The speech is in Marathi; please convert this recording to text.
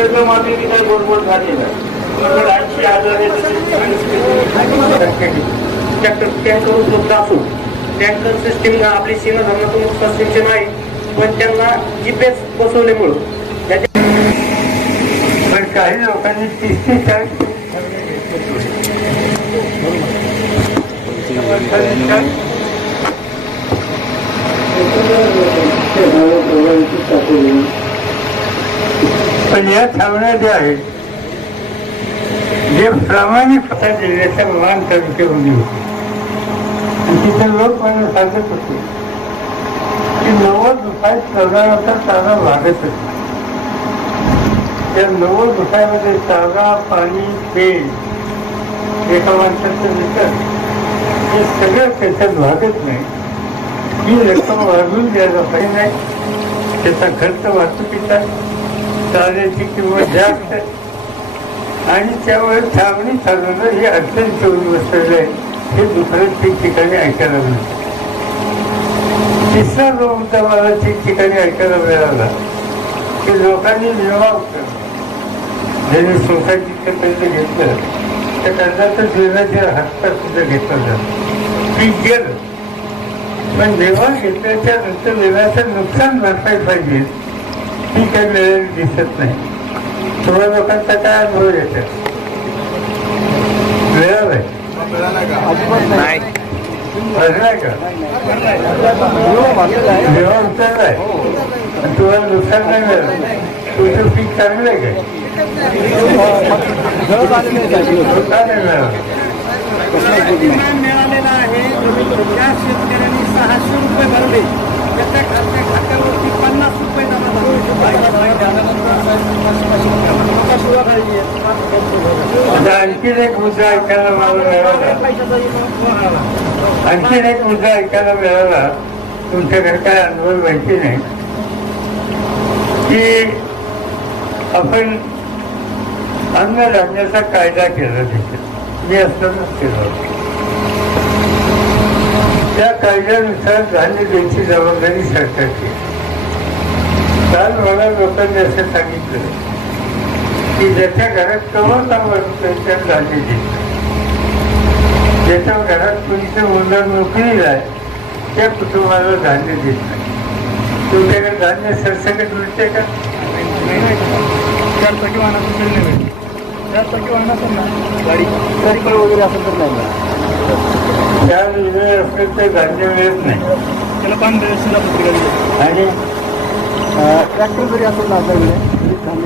सगळं मागे काही गोडबोड झालेलं आहे ऐंशी आजार टँकर टँकर उपलब्ध असू टँकर सिस्टीम आपली सीमा धरणातून सिस्टीम आहे पण त्यांना जीपीएस बसवल्यामुळं. त्याच्या काही लोकांनी तीस ते चाळीस Thank you. पण या छावण्या ज्या आहेत जे प्रामाणिक जिल्ह्याच्या मान तालुक्यामध्ये होते आणि तिथे लोक मला सांगत होते की नव्वद रुपये चौदाचा चारा लागत होता त्या नव्वद रुपयामध्ये चारा पाणी तेल एका माणसाचं विकत हे सगळं त्याच्यात भागत नाही ही रक्कम वाढवून द्यायला पाहिजे नाही त्याचा खर्च वाहतुकीचा चालण्याची किंमत जास्त. आणि त्यामुळे छावणी चालवणं हे अत्यंत येऊन बसलेलं आहे. हे दुसरं ठिकठिकाणी ऐकायला मिळतं तिसरा जो मुद्दा मला ठिकठिकाणी ऐकायला मिळाला. की लोकांनी निर्वाह ज्यांनी सोसायटीचं पैसे घेतलं त्या कर्जाचं जीवनाचे हप्ता सुद्धा घेतला जात. पीक गेलं. पण जेव्हा घेतल्याच्या नंतर विम्याचं नुकसान भरपाई पाहिजे. ती काही वेळेला दिसत नाही. थोड्या लोकांचा काय अनुभव येतात मिळालाय भरलाय का? जेव्हा उतरलाय नुकसान नाही मिळालं तुमचं पीक चांगलं आहे काय नाही मिळालं आहे. त्या शेतकऱ्यांनी सहाशे रुपये भरले. त्याच्या आणखीन एक मुद्दा ऐकायला मला मिळाला. आणखीन एक मुद्दा ऐकायला मिळाला. तुमच्याकडे काय अनुभव माहिती नाही. की आपण अन्नधान्याचा कायदा केला तिथे. मी असतानाच केला. त्या कायद्यानुसार धान्य द्यायची जबाबदारी सरकारची. काल मला लोकांनी असं सांगितलं. की ज्याच्या घरात कवर धान्य देत ज्याच्या घरात कोणीचं मुलं नोकरीला आहे त्या कुटुंबाला धान्य देत नाही. तुमच्याकडे धान्य सरसकट मिळते का? चार चाकी वाहनातून मिळणे मिळते. चार चाकी वाहनातून गाडी वगैरे असेल तर नाही. त्या वेगळे असेल तर धान्य मिळत नाही. त्याला गाडी. आणि ट्रॅक्टर जरी असेल ना आपल्याकडे